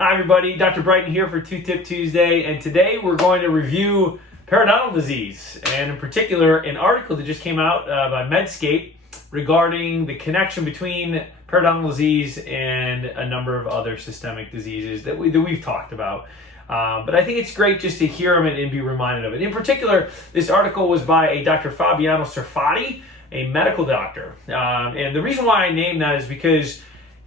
Hi everybody, Dr. Bryton here for Two Tip Tuesday, and today we're going to review periodontal disease, and in particular an article that just came out by Medscape regarding the connection between periodontal disease and a number of other systemic diseases that we've talked about. But I think it's great just to hear them and be reminded of it. In particular, this article was by a Dr. Fabiano Serfati, a medical doctor. And the reason why I named that is because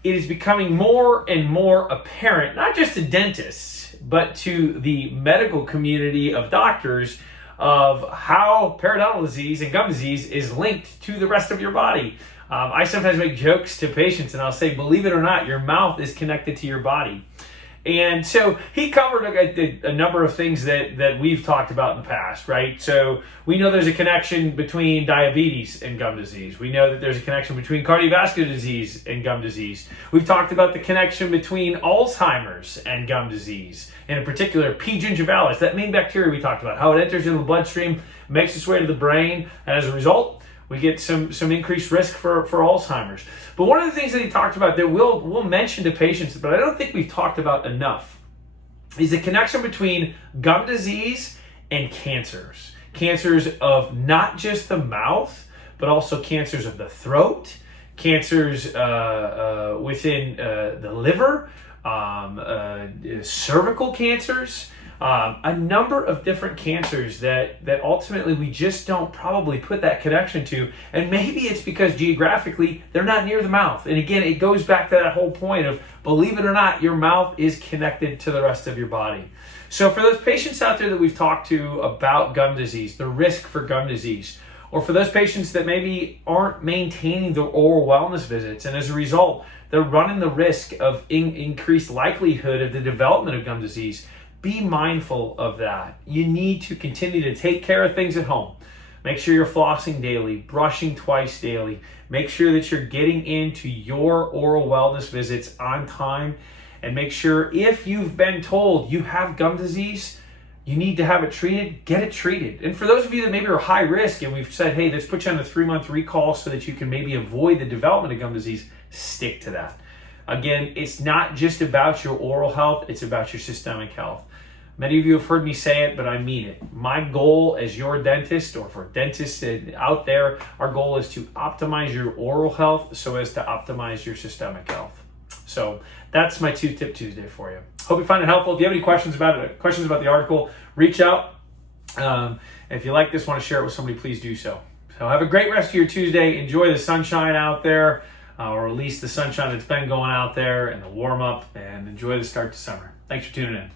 it is becoming more and more apparent, not just to dentists, but to the medical community of doctors, of how periodontal disease and gum disease is linked to the rest of your body. I sometimes make jokes to patients and I'll say, believe it or not, your mouth is connected to your body. And so he covered a number of things that we've talked about in the past, right? So we know there's a connection between diabetes and gum disease. We know that there's a connection between cardiovascular disease and gum disease. We've talked about the connection between Alzheimer's and gum disease, and in particular P. gingivalis, that main bacteria we talked about, how it enters into the bloodstream, makes its way to the brain, and as a result, we get some increased risk for Alzheimer's. But one of the things that he talked about that we'll mention to patients, but I don't think we've talked about enough, is the connection between gum disease and cancers. Cancers of not just the mouth, but also cancers of the throat, cancers within the liver, cervical cancers, a number of different cancers that ultimately we just don't probably put that connection to. And maybe it's because geographically they're not near the mouth. And again, it goes back to that whole point of, believe it or not, your mouth is connected to the rest of your body. So for those patients out there that we've talked to about gum disease, the risk for gum disease, or for those patients that maybe aren't maintaining their oral wellness visits, and as a result, they're running the risk of increased likelihood of the development of gum disease, be mindful of that. You need to continue to take care of things at home. Make sure you're flossing daily, brushing twice daily. Make sure that you're getting into your oral wellness visits on time. And make sure if you've been told you have gum disease, you need to have it treated, get it treated. And for those of you that maybe are high risk and we've said, hey, let's put you on a 3-month recall so that you can maybe avoid the development of gum disease, stick to that. Again, it's not just about your oral health, it's about your systemic health. Many of you have heard me say it, but I mean it. My goal as your dentist, or for dentists out there, our goal is to optimize your oral health so as to optimize your systemic health. So that's my Two Tip Tuesday for you. Hope you find it helpful. If you have any questions about it, questions about the article, reach out. If you like this, want to share it with somebody, please do so. So have a great rest of your Tuesday. Enjoy the sunshine out there, or at least the sunshine that's been going out there, and the warm up, and enjoy the start to summer. Thanks for tuning in.